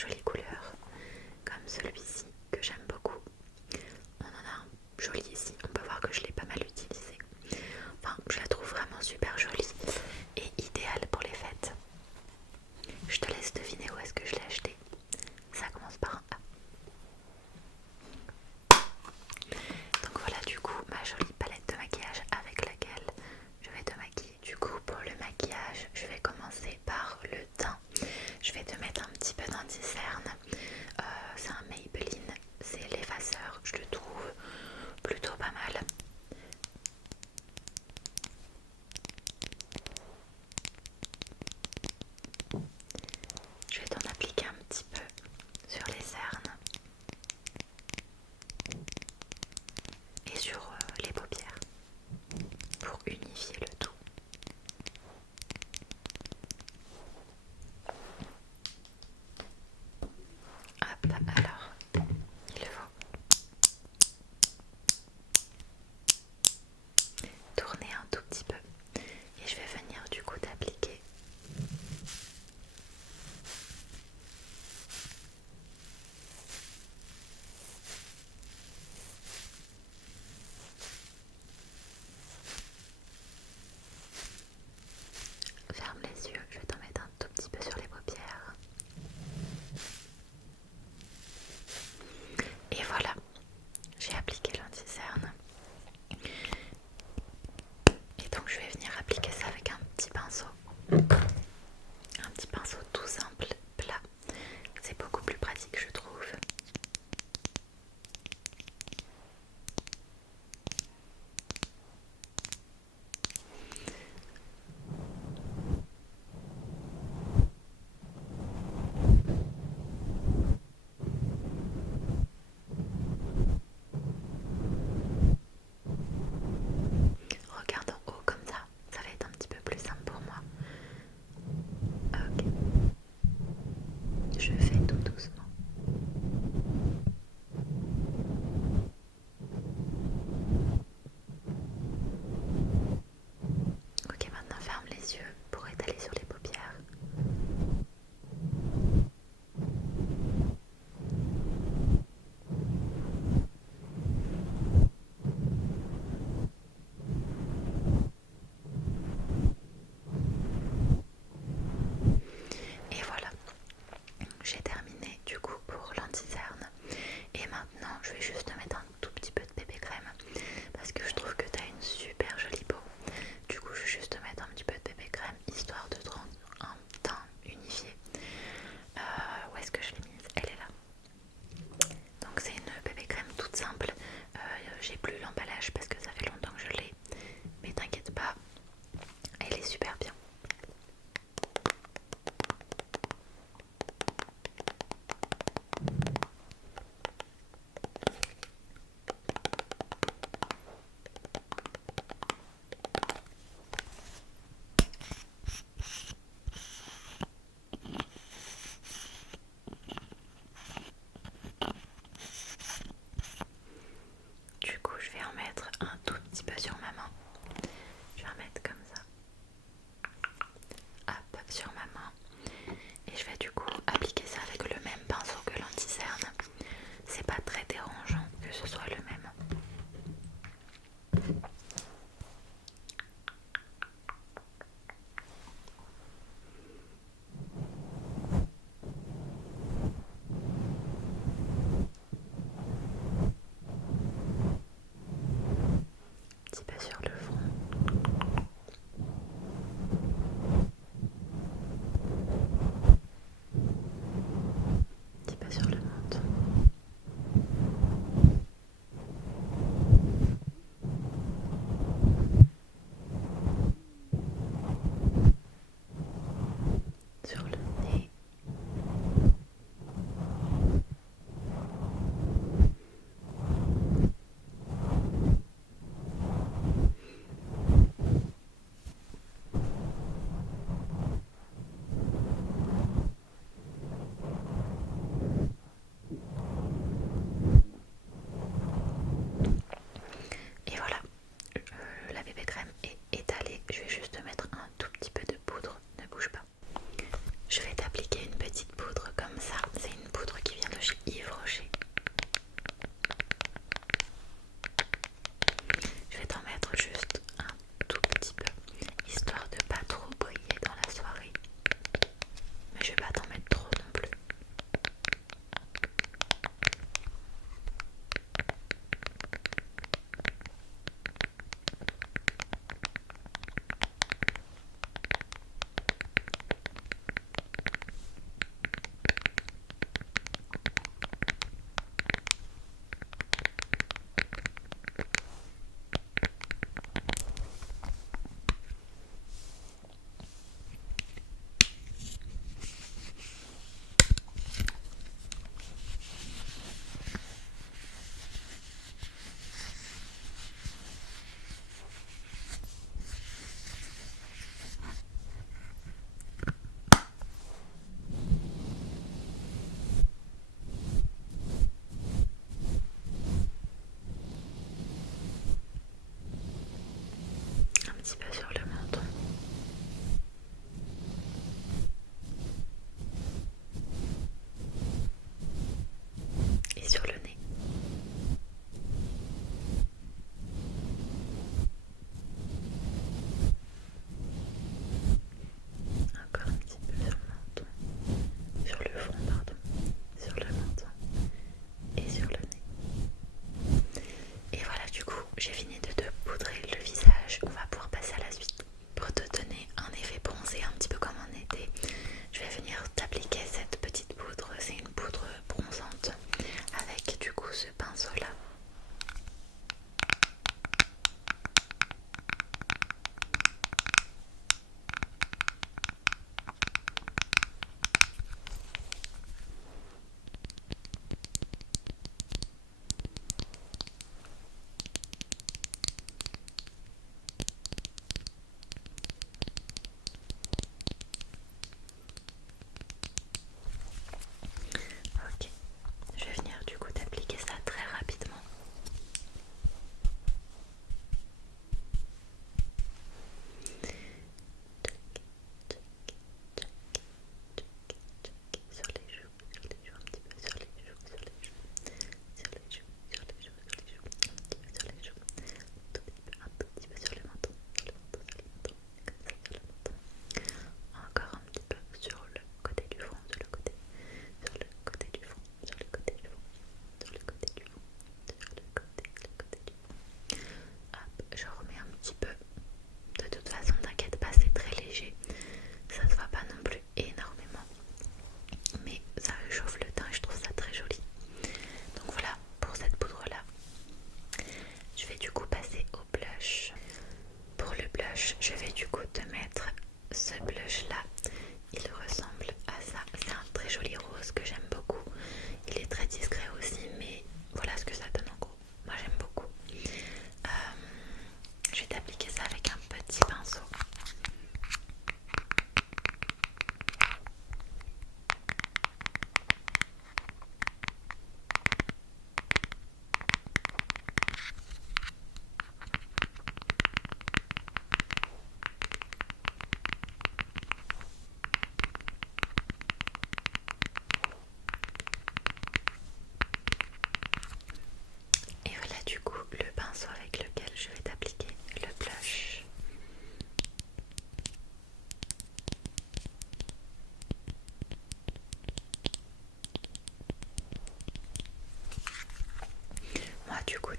jolies couleurs, comme celui-ci que j'aime beaucoup. On en a un joli ici, on peut voir que je l'ai pas mal utilisé. Enfin, je la trouve vraiment super jolie et idéale pour les fêtes. Je te laisse deviner où est-ce que je l'ai acheté. Ça commence par un A. Donc voilà du coup ma jolie palette de maquillage avec laquelle je vais te maquiller. Du coup pour le maquillage je vais commencer par le teint. Je vais te mettre un petit peu d'anti-cerne. C'est un Maybelline, c'est l'effaceur, je le trouve plutôt pas mal. Je vais t'en appliquer un petit peu sur les cernes et sur les paupières pour unifier le tout. Hop, alors il faut tourner un tout petit peu et je vais venir du coup t'appliquer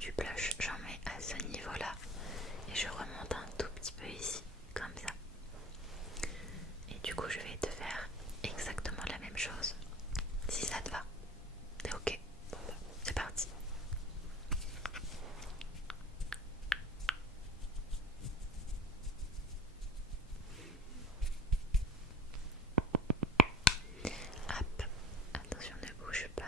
du blush, j'en mets à ce niveau là et je remonte un tout petit peu ici, comme ça. Et du coup je vais te faire exactement la même chose, si ça te va. T'es ok? Bon bah, c'est parti. Hop, attention ne bouge pas.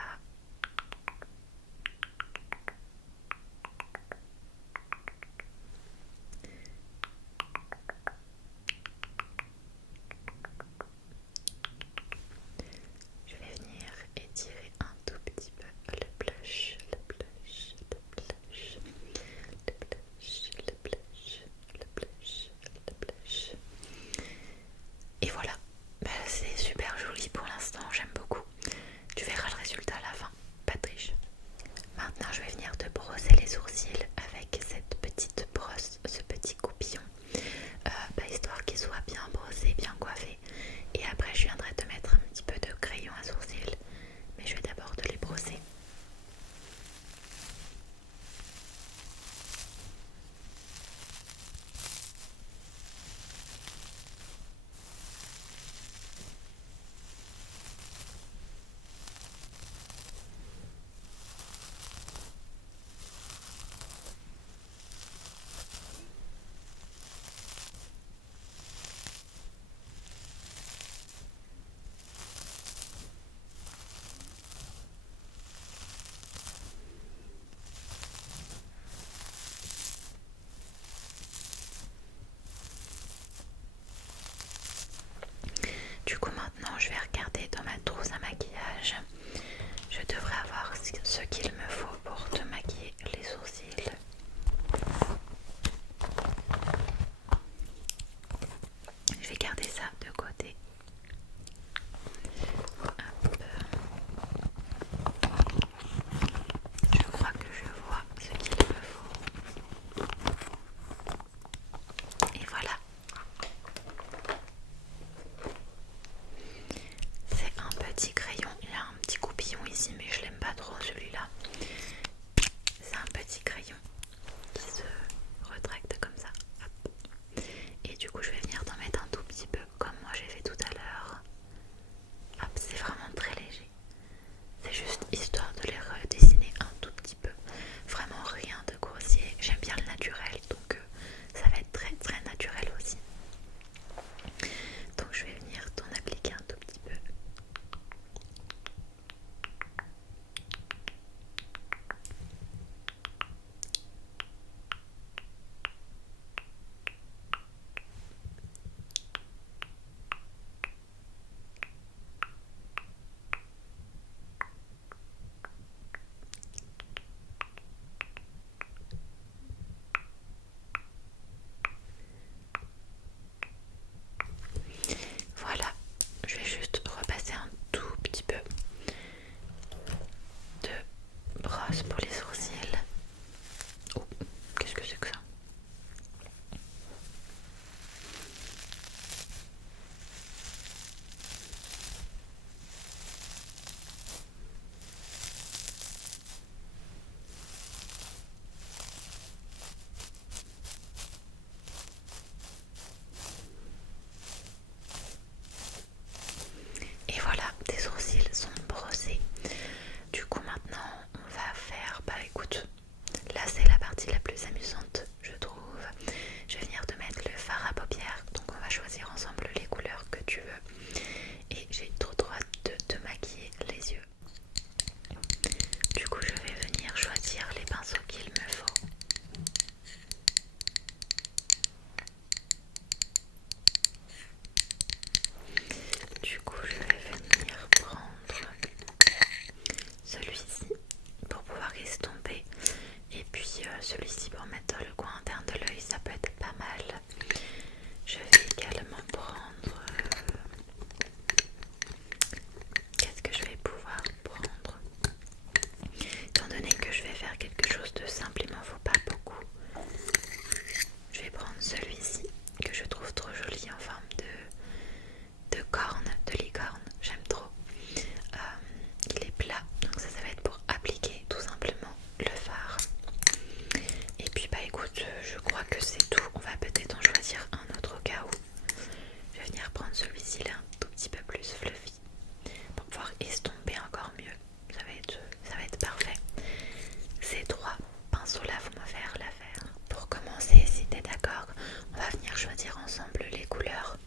choisir ensemble les couleurs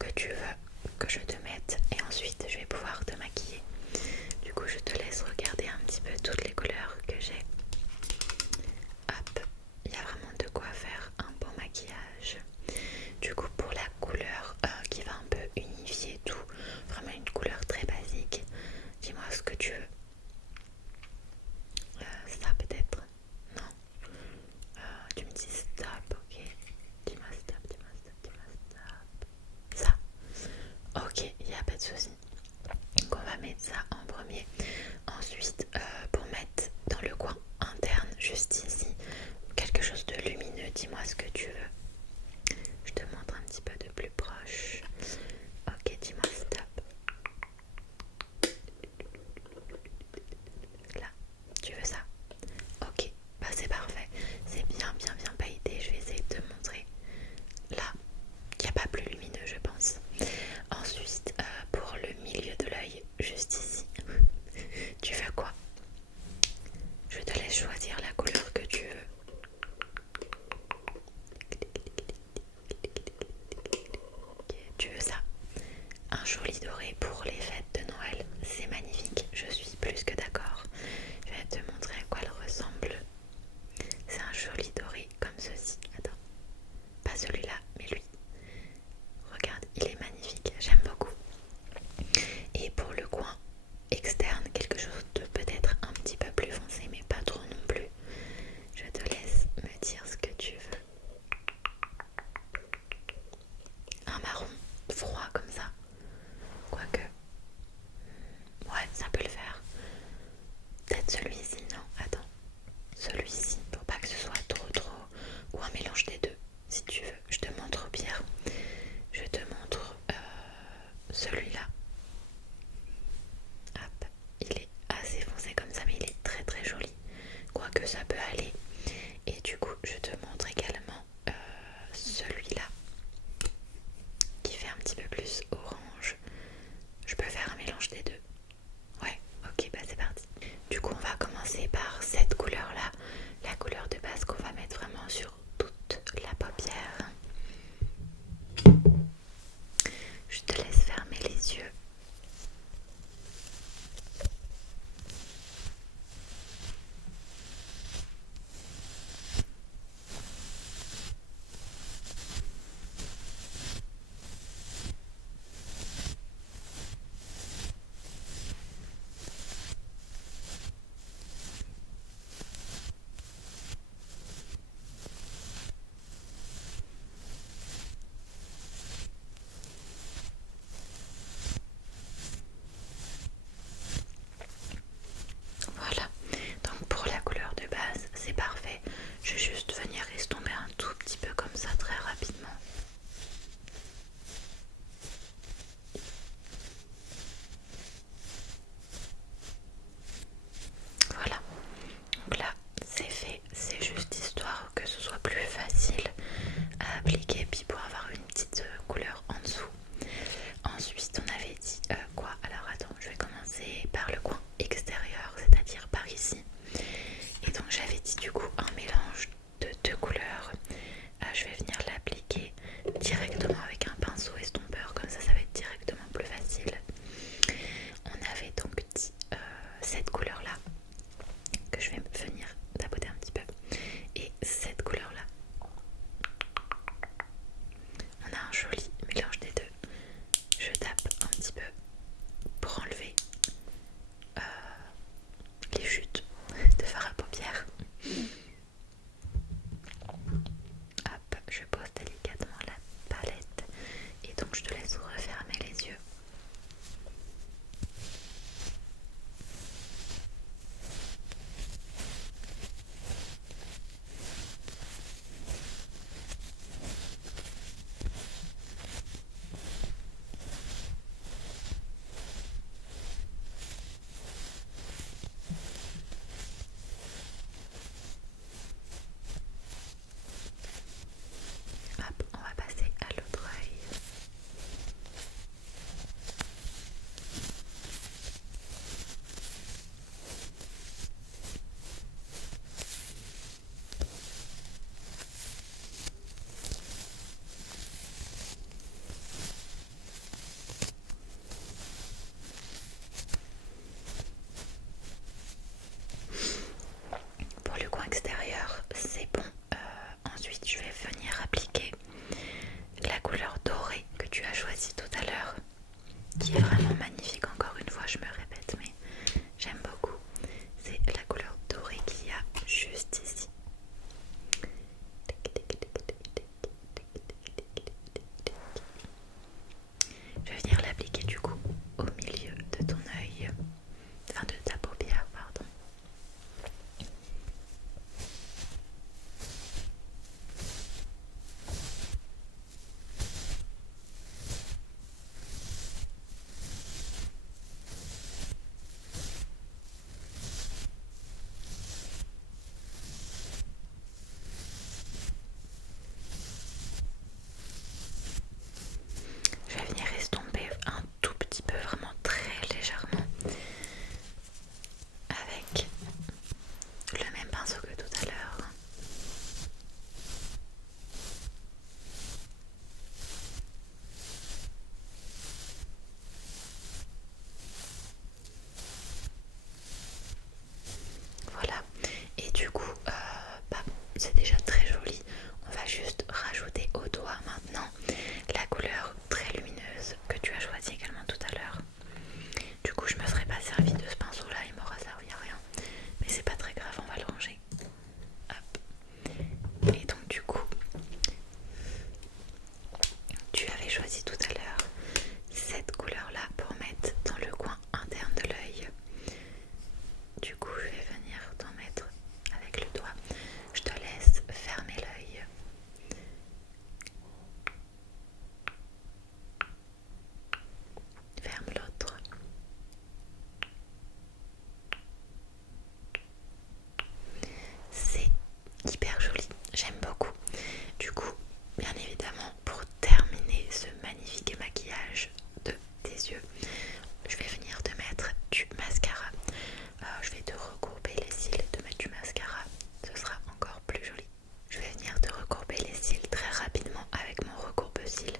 que tu veux que je te mette et ensuite je vais pouvoir te maquiller. Du coup je te laisse regarder un petit peu toutes les couleurs que j'ai. Hop, il y a vraiment de quoi faire un bon maquillage. Du coup pour la couleur qui va un peu unifier tout, vraiment une couleur très basique, dis-moi ce que tu veux. Ça peut-être. Non. Tu me dis stop, ok. Dis-moi stop, dis-moi stop, dis-moi stop. Ça. Ok, il n'y a pas de souci. Donc on va mettre ça en premier. Ensuite, pour mettre dans le coin interne, juste ici, quelque chose de lumineux, dis-moi ce que tu veux. Je te montre un petit peu de plus proche. Ok, dis-moi stop. Là, tu veux ça? Ok, bah c'est parfait. C'est bien pailleté. Je vais essayer de te montrer. Là, il n'y a pas plus lumineux, je pense. Ensuite, pour le milieu de l'œil, juste ici, tu veux quoi? Je te laisse choisir la couleur que tu veux. Ok, tu veux ça? Un joli doré pour les fêtes de Noël, c'est magnifique, je suis plus que d'accord. Je vais te montrer à quoi elle ressemble. C'est un joli doré comme ceci. Attends, pas celui-là, mais lui. Regarde, il est magnifique, j'aime beaucoup. Et pour le coin externe, quelque chose de peut-être un petit peu plus foncé, mais pas trop non plus. Je te laisse me dire ce que tu veux. Un marron froid comme ça. Quoique, ouais, ça peut le faire. Peut-être celui-ci, non, attends. Celui-ci, pour pas que ce soit trop. Ou un mélange des deux, si tu veux. Je te montre bien qui est vraiment magnifique, encore une fois je me répète mais j'aime beaucoup, c'est la couleur dorée qu'il y a juste ici. Je vais venir l'appliquer du coup au milieu de ton œil, enfin de ta paupière pardon. Je vais venir estomper un tout petit peu, vraiment très légèrement, avec le même pinceau que tout à l'heure. Voilà, et du coup, c'est déjà très joli. On va juste rajouter au doigt maintenant la couleur très lumineuse que tu as choisie également tout à l'heure. Du coup, je me serais pas servi de ce pinceau là, il m'aura servi à rien. Mais c'est pas très grave, on va le ranger. Hop. Et donc, du coup, tu avais choisi tout à l'heure cette couleur là pour mettre dans le coin interne de l'œil. Du coup, je vais venir t'en mettre avec le doigt. Je te laisse fermer l'œil. Ferme l'autre. C'est hyper joli, j'aime beaucoup. Du coup, bien évidemment, pour terminer ce magnifique maquillage de tes yeux, je vais venir te mettre du mascara. Je vais te recourber les cils et te mettre du mascara, ce sera encore plus joli. Je vais venir te recourber les cils très rapidement avec mon recourbe-cils.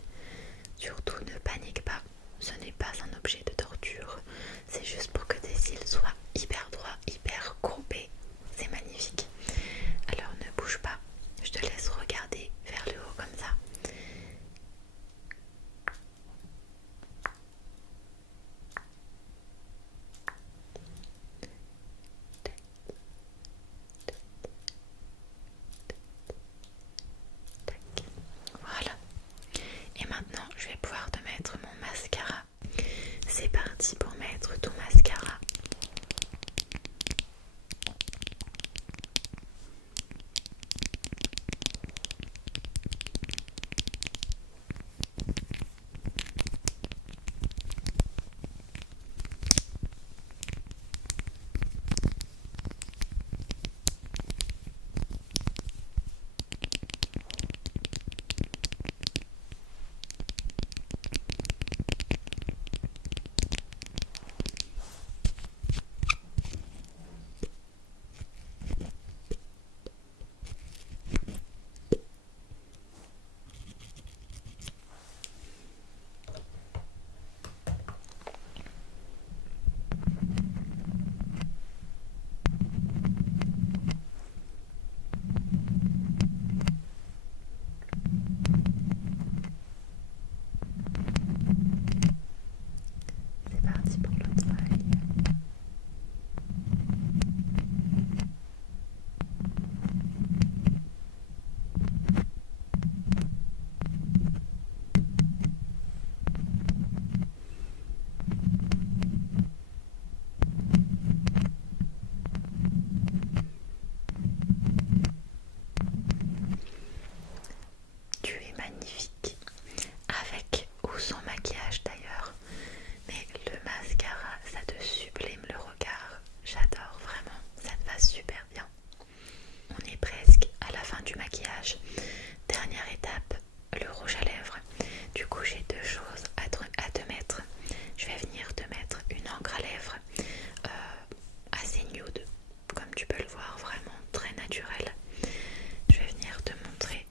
Surtout ne panique pas, ce n'est pas un objet de torture, c'est juste pour que tes cils soient hyper droits, hyper courbés. C'est magnifique. Alors ne bouge pas, je te laisse regarder vers le haut comme ça. Voilà. Et maintenant, je vais pouvoir te mettre mon mascara. C'est parti pour mettre ton mascara. C'est parti pour l'autre œil. Tu es magnifique, avec ou sans maquillage d'ailleurs, mais le mascara ça te sublime le regard, j'adore vraiment, ça te va super bien. On est presque à la fin du maquillage, dernière étape, le rouge à lèvres. Du coup j'ai deux choses à te mettre. Je vais venir te mettre une encre à lèvres assez nude, comme tu peux le voir, vraiment très naturel. Je vais venir te montrer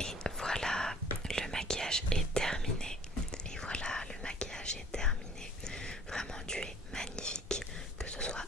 Et voilà, le maquillage est terminé. Et voilà, le maquillage est terminé. Vraiment, tu es magnifique, que ce soit